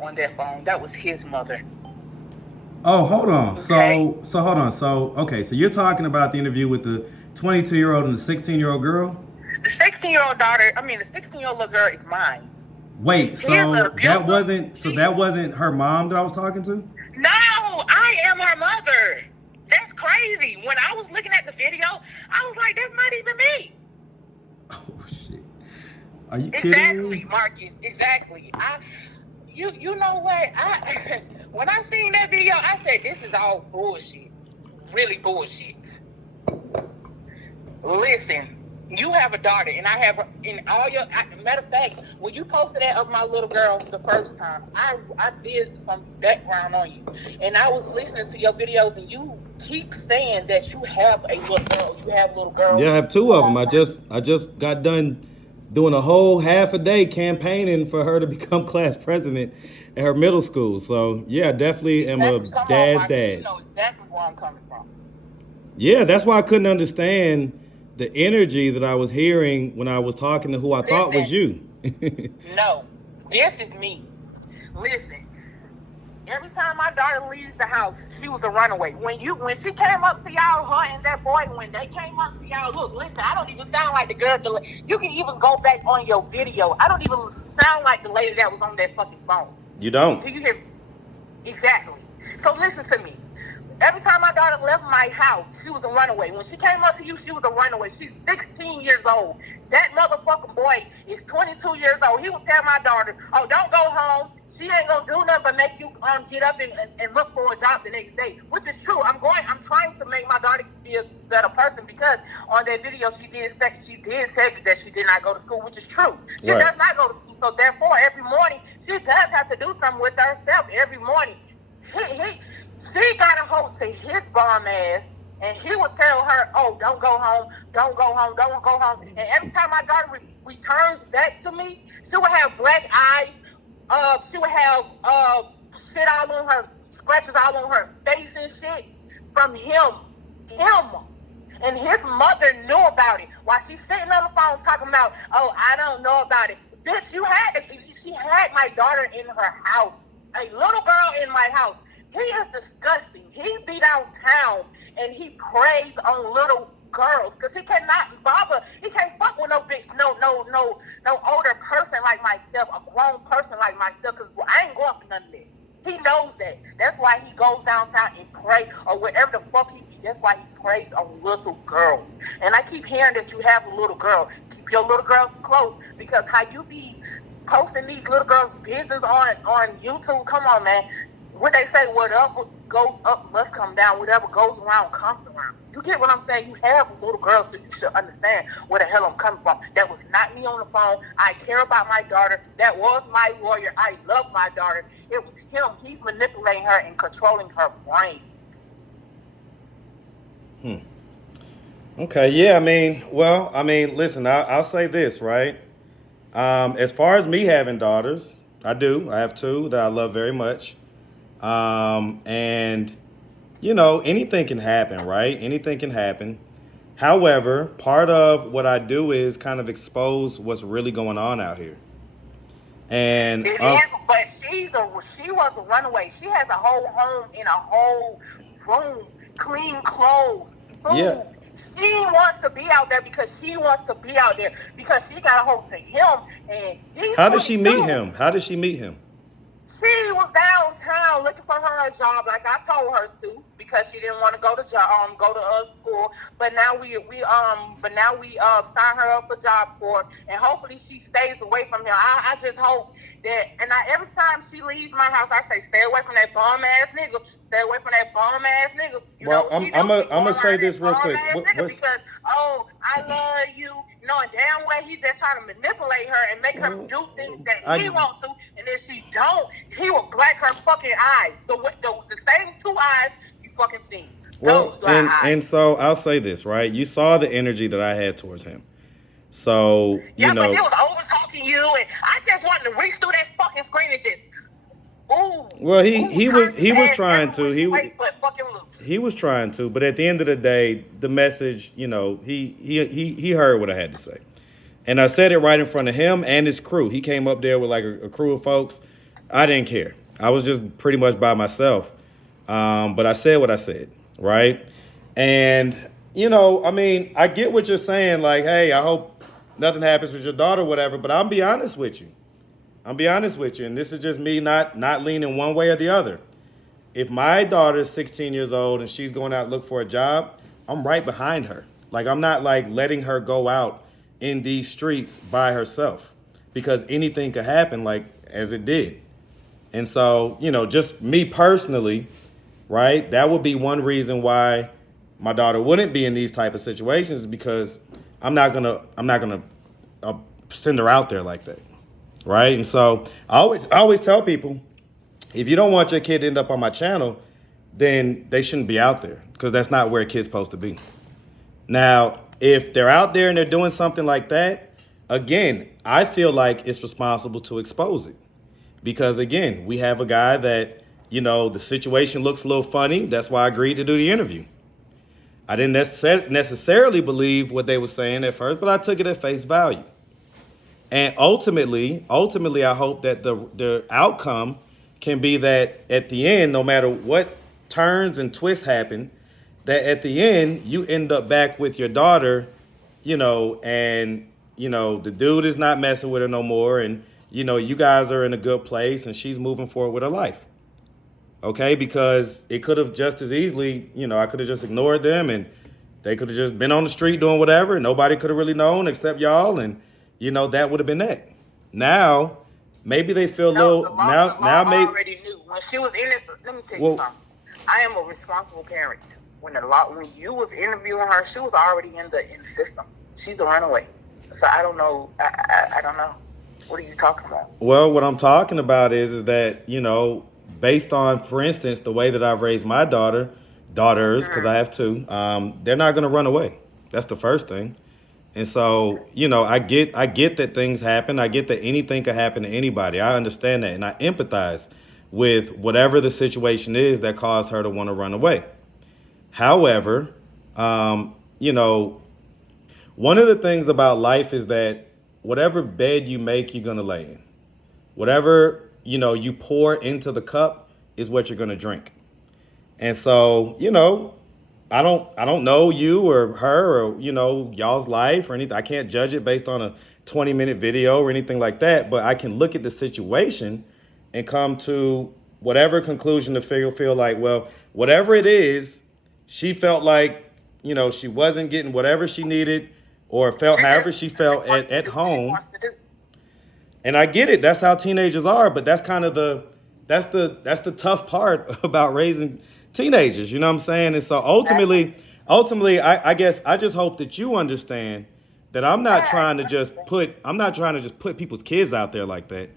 on that phone. That was his mother. Oh, hold on. Okay. So hold on. So okay, so you're talking about the interview with the 22-year-old and the 16-year-old girl? The 16-year-old daughter, I mean, the 16-year-old little girl is mine. Wait, He is an so that abuser. wasn't so that wasn't her mom that I was talking to? No, I am her mother. That's crazy. When I was looking at the video, I was like, that's not even me. Oh shit. Are you kidding Exactly, me? Marcus. Exactly. You know what? When I seen that video, I said, this is all bullshit. Really bullshit. Listen, you have a daughter, and I have in all your. Matter of fact, when you posted that of my little girl the first time, I did some background on you, and I was listening to your videos, and you keep saying that you have a little girl. You have a little girl. Yeah, I have two Come of them. on, Marcus. I just got done doing a whole half a day campaigning for her to become class president at her middle school. So yeah, I definitely am a Exactly. Come on, dad's Marcus. You dad. know exactly where I'm coming from. Yeah, that's why I couldn't understand the energy that I was hearing when I was talking to who I thought was Listen, you. no, this is me. Listen, every time my daughter leaves the house, she was a runaway. When she came up to y'all, her and that boy, when they came up to y'all, look, listen, I don't even sound like the girl. You can even go back on your video. I don't even sound like the lady that was on that fucking phone. You don't. Do you hear me? Exactly. So listen to me. Every time my daughter left my house, she was a runaway. When she came up to you, she was a runaway. She's 16 years old. That motherfucking boy is 22 years old. He would tell my daughter, oh, don't go home. She ain't gonna do nothing but make you get up and look for a job the next day. Which is true. I'm trying to make my daughter be a better person because on that video she did say that she did not go to school, which is true. She Right. does not go to school. So therefore every morning she does have to do something with herself every morning. She got a hold to his bum ass, and he would tell her, "Oh, don't go home, don't go home, don't go home." And every time my daughter returns back to me, she would have black eyes. She would have shit all on her, scratches all on her face and shit from him. And his mother knew about it. While she's sitting on the phone talking about, "Oh, I don't know about it." Bitch, she had my daughter in her house, a little girl in my house. He is disgusting. He be downtown and he preys on little girls because he cannot bother. He can't fuck with no bitch, no older person like myself, a grown person like myself. Because I ain't going for none of that. He knows that. That's why he goes downtown and pray or wherever the fuck he be. That's why he prays on little girls. And I keep hearing that you have a little girl. Keep your little girls close because how you be posting these little girls' business on YouTube. Come on, man. What they say, whatever goes up must come down. Whatever goes around comes around. You get what I'm saying? You have little girls, so you should understand where the hell I'm coming from. That was not me on the phone. I care about my daughter. That was my lawyer. I love my daughter. It was him. He's manipulating her and controlling her brain. Okay, yeah, listen, I'll say this, right? As far as me having daughters, I do. I have two that I love very much. And anything can happen, right? Anything can happen. However, part of what I do is kind of expose what's really going on out here. And It is, but she was a runaway. She has a whole home in a whole room, clean clothes, yeah, food. She wants to be out there because she wants to be out there because she got a hold to him and he's how did she meet 22. him? How did she meet him? She was downtown looking for her a job, like I told her to, because she didn't want to go to school. But now we sign her up for job corps, and hopefully she stays away from him. I just hope that, and every time she leaves my house, I say, stay away from that bum ass nigga, stay away from that bum ass nigga. You know Well, what I'm she I'm do? a, She I'm go gonna say around this that real bum quick. ass nigga What's because I love you. Knowing damn well he just trying to manipulate her and make her do things that he I wants to, and if she don't, he will black her fucking eyes. The same two eyes you fucking seen. Those well, black eyes. and so I'll say this, right? You saw the energy that I had towards him. So, Yeah, but he was over talking you, and I just wanted to reach through that fucking screen and just, well, turn his he was ass trying every to. which way but fucking loose. He was trying to, but at the end of the day, the message, he heard what I had to say. And I said it right in front of him and his crew. He came up there with like a crew of folks. I didn't care. I was just pretty much by myself. But I said what I said, right? And, I mean, I get what you're saying. Like, hey, I hope nothing happens with your daughter, whatever. But I'll be honest with you. I'll be honest with you. And this is just me not leaning one way or the other. If my daughter is 16 years old and she's going out to look for a job, I'm right behind her. Like, I'm not like letting her go out in these streets by herself because anything could happen, like as it did. And so, just me personally, right? That would be one reason why my daughter wouldn't be in these type of situations because I'm not gonna send her out there like that, right? And so I always tell people, if you don't want your kid to end up on my channel, then they shouldn't be out there because that's not where a kid's supposed to be. Now, if they're out there and they're doing something like that, again, I feel like it's responsible to expose it. Because again, we have a guy that, the situation looks a little funny. That's why I agreed to do the interview. I didn't necessarily believe what they were saying at first, but I took it at face value. And ultimately, I hope that the outcome can be that at the end, no matter what turns and twists happen, that at the end you end up back with your daughter, and the dude is not messing with her no more, and you guys are in a good place, and she's moving forward with her life. Okay, because it could have just as easily, I could have just ignored them, and they could have just been on the street doing whatever, and nobody could have really known except y'all, and that would have been that. Now, maybe they feel a No, little now maybe. already knew when she was in it. Let me tell you Well, something. I am a responsible parent. When you was interviewing her, she was already in the system. She's a runaway. So I don't know. I don't know. What are you talking about? well, what I'm talking about is that based on, for instance, the way that I've raised my daughters, because I have two, they're not going to run away. That's the first thing. And so, I get that things happen. I get that anything could happen to anybody. I understand that, and I empathize with whatever the situation is that caused her to want to run away. However, you know, one of the things about life is that whatever bed you make, you're gonna lay in. Whatever, you pour into the cup is what you're gonna drink. And so, I don't know you or her or, y'all's life or anything. I can't judge it based on a 20-minute video or anything like that, but I can look at the situation and come to whatever conclusion to feel like, well, whatever it is, she felt like, she wasn't getting whatever she needed or felt however she felt at home. And I get it. That's how teenagers are, but that's kind of that's the tough part about raising teenagers, you know what I'm saying? And so ultimately, I guess I just hope that you understand that I'm not trying to just put people's kids out there like that.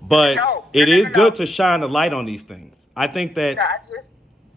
But it is good to shine a light on these things. I think that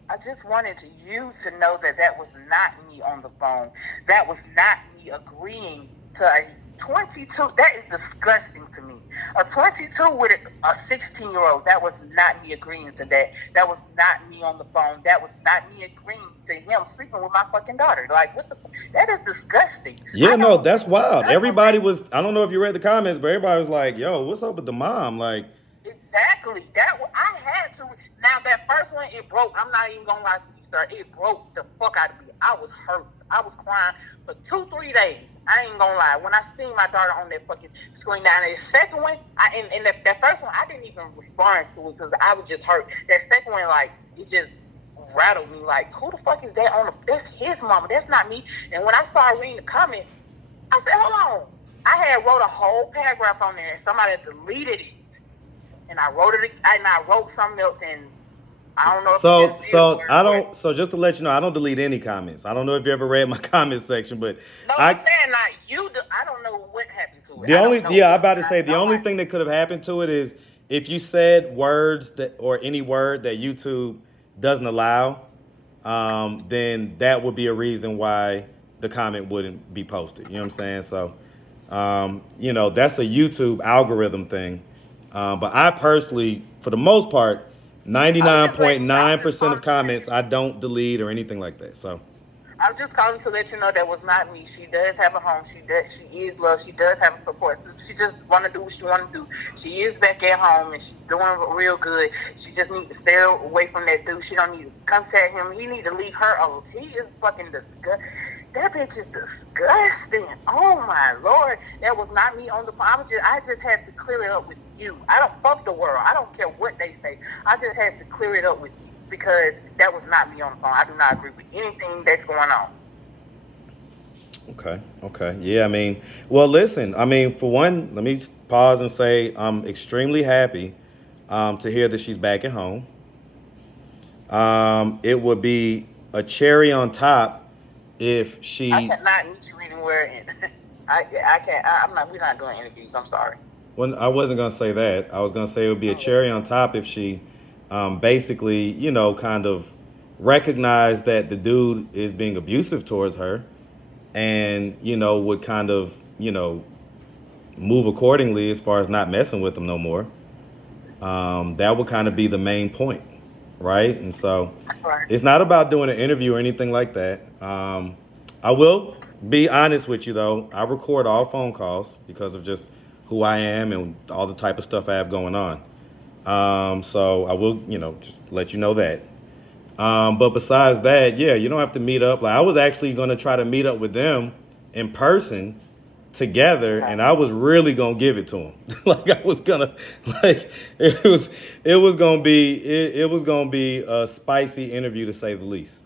I just wanted you to know that was not me on the phone. That was not me agreeing to a 22. That is disgusting to me. A 22 with a 16-year-old. That was not me agreeing to that. That was not me on the phone. That was not me agreeing to him sleeping with my fucking daughter. Like, what the? That is disgusting. Yeah, no, that's wild. Everybody was. I don't know if you read the comments, but everybody was like, "Yo, what's up with the mom?" Like, exactly. I had to. Now that first one, it broke. I'm not even gonna lie to you, sir. It broke the fuck out of me. I was hurt. I was crying for 2-3 days. I ain't gonna lie. When I seen my daughter on that fucking screen, now the second one, that first one, I didn't even respond to it because I was just hurt. That second one, like, it just rattled me. Like, who the fuck is that on the? That's his mama. That's not me. And when I started reading the comments, I said, hold on. I had wrote a whole paragraph on there, and somebody deleted it. And I wrote it, and I wrote something else, and I don't know. So just to let you know, I don't delete any comments. I don't know if you ever read my comment section, but no, I'm saying like I don't know what happened to it. I'm about to say the only thing that could have happened to it is if you said words or any word that YouTube doesn't allow, then that would be a reason why the comment wouldn't be posted. You know what I'm saying? So, that's a YouTube algorithm thing. But I personally, for the most part, 99.9% of comments I don't delete or anything like that. So I'm just calling to let you know that was not me. She does have a home. She is loved. She does have a support system. She just want to do what she want to do. She is back at home and she's doing real good. She just needs to stay away from that dude. She don't need to contact him. He need to leave her alone. He is fucking disgusting. That bitch is disgusting. Oh my Lord, that was not me on the phone. I just had to clear it up with you. I don't fuck the world. I don't care what they say. I just had to clear it up with you. Because that was not me on the phone. I do not agree with anything that's going on. Okay. Yeah, I mean, well, listen, I mean, for one, let me pause and say I'm extremely happy to hear that she's back at home. It would be a cherry on top if I she. cannot meet you anywhere, and I can't. I'm not. We're not doing interviews. I'm sorry. When I wasn't gonna say that, I was gonna say it would be a cherry on top if she, basically, kind of recognized that the dude is being abusive towards her, and would kind of move accordingly as far as not messing with him no more. That would kind of be the main point, right? And so Right. it's not about doing an interview or anything like that. I will be honest with you though. I record all phone calls because of just who I am and all the type of stuff I have going on. So I will, just let you know that. But besides that, yeah, you don't have to meet up. Like I was actually going to try to meet up with them in person together, and I was really gonna give it to him. Like I was gonna, like it was gonna be a spicy interview to say the least.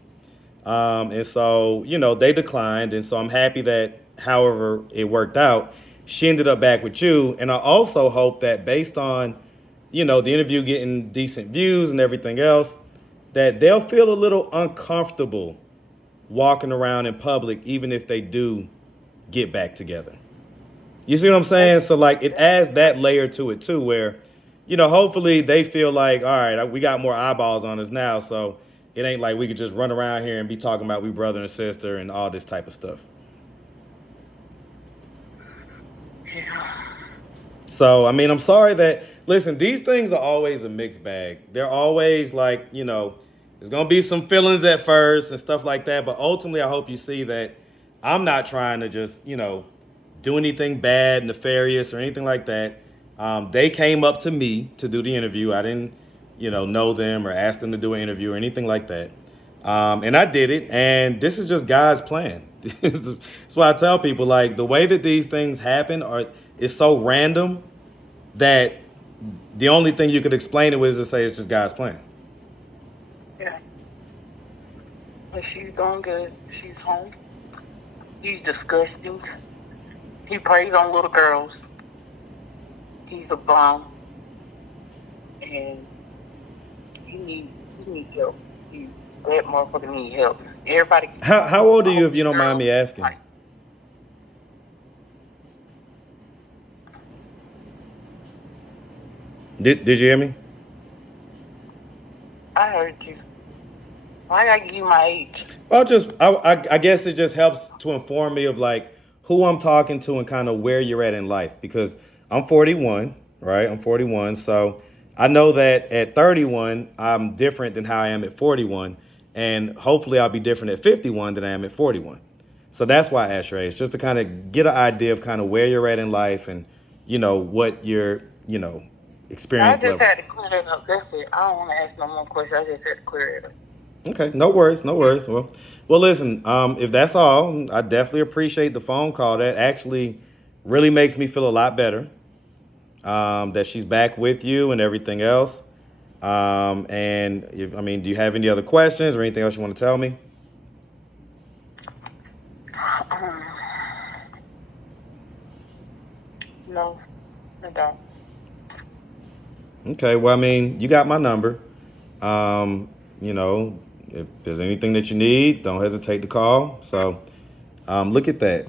And so they declined, and so I'm happy that however it worked out, she ended up back with you. And I also hope that based on the interview getting decent views and everything else, that they'll feel a little uncomfortable walking around in public, even if they do get back together. You see what I'm saying? So like it adds that layer to it too, where, hopefully they feel like, all right, we got more eyeballs on us now, so it ain't like we could just run around here and be talking about we brother and sister and all this type of stuff. Yeah. So I mean, I'm sorry that listen, these things are always a mixed bag. They're always like, there's gonna be some feelings at first and stuff like that, but ultimately I hope you see that I'm not trying to just, do anything bad, nefarious, or anything like that. They came up to me to do the interview. I didn't, know them or ask them to do an interview or anything like that. And I did it. And this is just God's plan. That's why I tell people, like, the way that these things happen is so random that the only thing you could explain it with is to say it's just God's plan. Yeah. But she's doing good. She's home. He's disgusting. He preys on little girls. He's a bum. And he needs help. That motherfucker needs help. Everybody. How old are you, if you don't mind me asking? Did you hear me? I heard you. Why I give you my age? Well, I guess it just helps to inform me of like who I'm talking to and kind of where you're at in life, because I'm 41, right? I'm 41, so I know that at 31 I'm different than how I am at 41, and hopefully I'll be different at 51 than I am at 41. So that's why I asked your age, just to kind of get an idea of kind of where you're at in life and what your experience I just level. had to clear it up. That's it. I don't want to ask no more questions. I just had to clear it up. Okay, no worries, no worries. Well, listen. If that's all, I definitely appreciate the phone call. That actually really makes me feel a lot better. That she's back with you and everything else. And do you have any other questions or anything else you want to tell me? No, I don't. Okay. Well, you got my number. If there's anything that you need, don't hesitate to call. So, look at that.